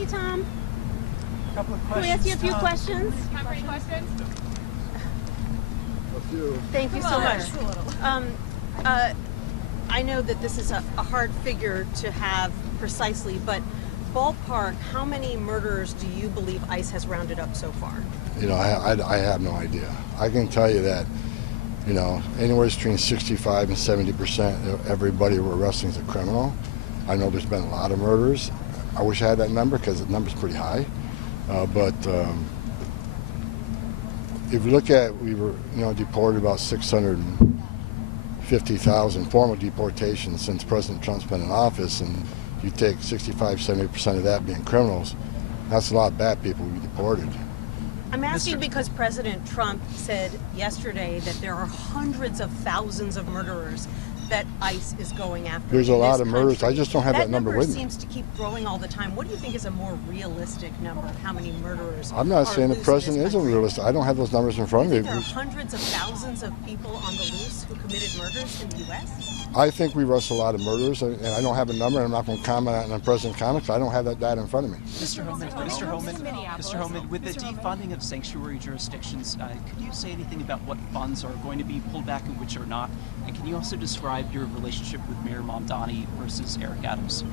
Hey, Tom. A couple of questions. Can we ask you a few questions? Time for any questions? A few. Thank you so much. I know that this is a hard figure to have precisely, but ballpark, how many murderers do you believe ICE has rounded up so far? You know, I have no idea. I can tell you that, you know, anywhere between 65 and 70% of everybody we're arresting is a criminal. I know there's been a lot of murders. I wish I had that number because the number's pretty high. But if you look at, we were, you know, deported about 650,000 formal deportations since President Trump's been in office, and you take 65-70% of that being criminals, that's a lot of bad people we deported. I'm asking because President Trump said yesterday that there are hundreds of thousands of murderers that ICE is going after. There's a lot of murders. I just don't have that number with me. That number seems to keep growing all the time. What do you think is a more realistic number of how many murderers I'm not saying the president isn't realistic. I don't have those numbers in front of me. There are hundreds of thousands of people on the loose who committed murders in the U.S.? I think we arrest a lot of murderers, and I don't have a number, and I'm not going to comment on President comments. I don't have that data in front of me. Mr. Homan, with the defunding of sanctuary jurisdictions, could you say anything about what funds are going to be pulled back and which are not? And can you also describe your relationship with Mayor Mamdani versus Eric Adams?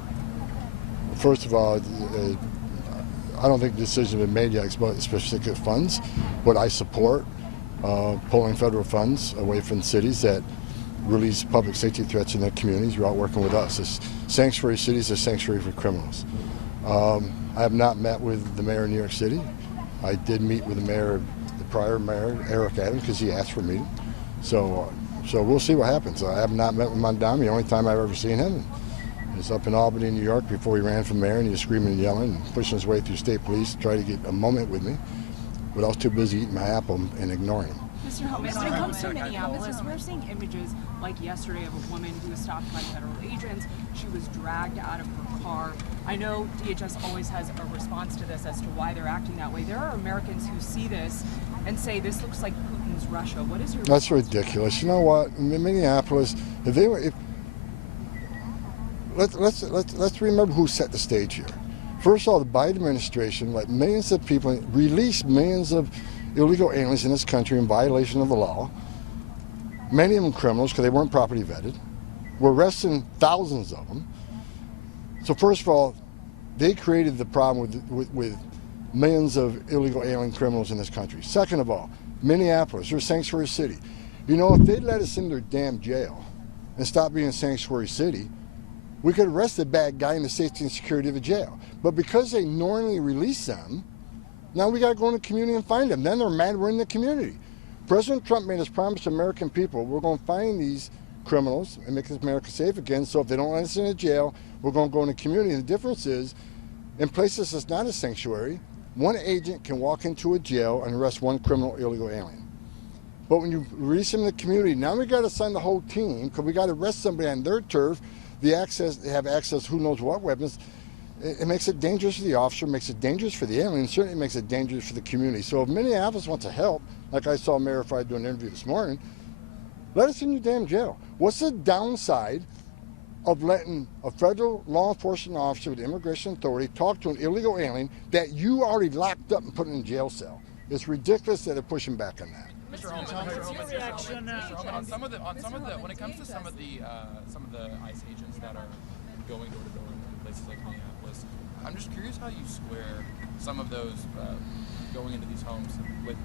First of all, I don't think the decision has been made yet about specific funds, but I support pulling federal funds away from cities that release public safety threats in their communities. You're out working with us. It's sanctuary cities are sanctuary for criminals. I have not met with the mayor of New York City. I did meet with the prior mayor, Eric Adams, because he asked for a meeting. So we'll see what happens. I have not met with Mamdani. The only time I've ever seen him is up in Albany, New York, before he ran for mayor, and he was screaming and yelling and pushing his way through state police to try to get a moment with me. But I was too busy eating my apple and ignoring him. Mr. Homan, when it comes to Minneapolis, we're seeing images like yesterday of a woman who was stopped by federal agents. She was dragged out of her car. I know DHS always has a response to this as to why they're acting that way. There are Americans who see this and say this looks like Putin's Russia. What is your That's ridiculous. You know what? In Minneapolis, let's remember who set the stage here. First of all, the Biden administration let millions of people release millions of illegal aliens in this country in violation of the law. Many of them criminals because they weren't properly vetted. We're arresting thousands of them. So first of all, they created the problem with millions of illegal alien criminals in this country. Second of all, Minneapolis, they're a sanctuary city. You know, if they'd let us in their damn jail and stop being a sanctuary city, we could arrest the bad guy in the safety and security of the jail. But because they normally release them, now we got to go in the community and find them. Then they're mad we're in the community. President Trump made us promise to American people, we're going to find these criminals and make America safe again. So if they don't let us in the jail, we're going to go in the community. And the difference is, in places that's not a sanctuary, one agent can walk into a jail and arrest one criminal illegal alien. But when you release them in the community, now we got to send the whole team because we got to arrest somebody on their turf. They have access who knows what weapons. It makes it dangerous for the officer, makes it dangerous for the alien, and certainly makes it dangerous for the community. So if Minneapolis wants to help, like I saw Mayor Fried doing an interview this morning, let us in your damn jail. What's the downside of letting a federal law enforcement officer with immigration authority talk to an illegal alien that you already locked up and put in a jail cell? It's ridiculous that they're pushing back on that. Mr. Homan, what's your reaction on some of the when it comes to some of the ICE agents that are going door to door in places like Minneapolis? I'm just curious how you square some of those going into these homes with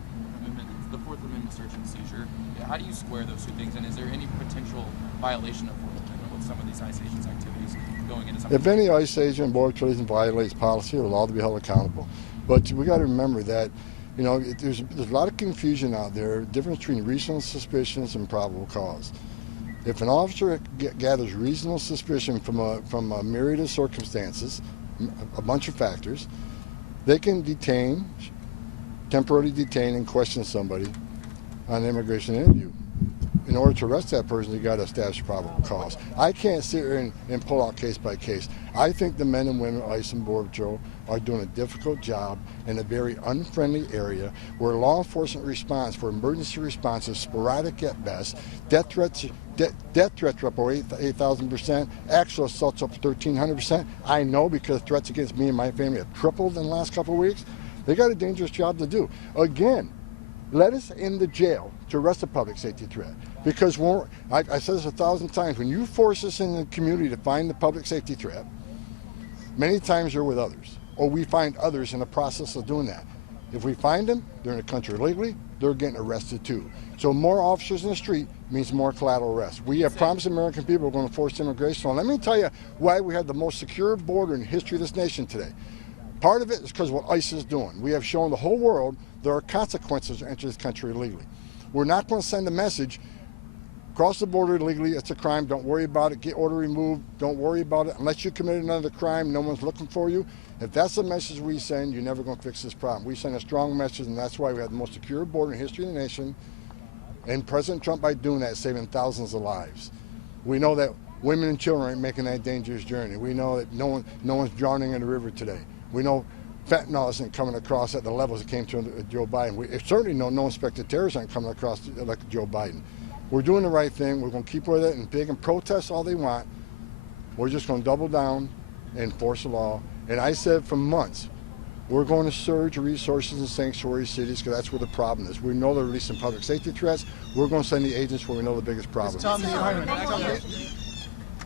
the Fourth Amendment search and seizure. Yeah, how do you square those two things? And is there any potential violation of Fourth Amendment with some of these ICE agents' activities going into some? If any ICE agent, Border Patrol violates policy, they'll all be held accountable. But we got to remember that. You know, there's a lot of confusion out there, difference between reasonable suspicions and probable cause. If an officer gathers reasonable suspicion from a myriad of circumstances, a bunch of factors, they can temporarily detain and question somebody on an immigration interview. in order to arrest that person, you got to establish probable cause. I can't sit here and pull out case by case. I think the men and women of ICE and Border Patrol are doing a difficult job in a very unfriendly area where law enforcement response for emergency response is sporadic at best. Death threats are up over 8,000%. Actual assaults up 1,300%. I know because threats against me and my family have tripled in the last couple of weeks. They got a dangerous job to do. Again, let us in the jail to arrest a public safety threat. Because I said this 1,000 times, when you force us in the community to find the public safety threat, many times you're with others, or we find others in the process of doing that. If we find them, they're in the country illegally, they're getting arrested too. So more officers in the street means more collateral arrests. We have promised American people we're going to force immigration on. Let me tell you why we have the most secure border in the history of this nation today. Part of it is because of what ICE is doing. We have shown the whole world there are consequences to enter this country illegally. We're not going to send a message, cross the border illegally, it's a crime, don't worry about it, get order removed, don't worry about it. Unless you committed another crime, no one's looking for you. If that's the message we send, you're never going to fix this problem. We send a strong message, and that's why we have the most secure border in the history of the nation. And President Trump, by doing that, is saving thousands of lives. We know that women and children aren't making that dangerous journey. We know that no one's drowning in the river today. We know fentanyl isn't coming across at the levels it came to Joe Biden. We certainly know no inspected terrorists aren't coming across like Joe Biden. We're doing the right thing. We're going to keep with it, and they can protest all they want. We're just going to double down and enforce the law. And I said for months, we're going to surge resources in sanctuary cities because that's where the problem is. We know they're releasing public safety threats. We're going to send the agents where we know the biggest problem is.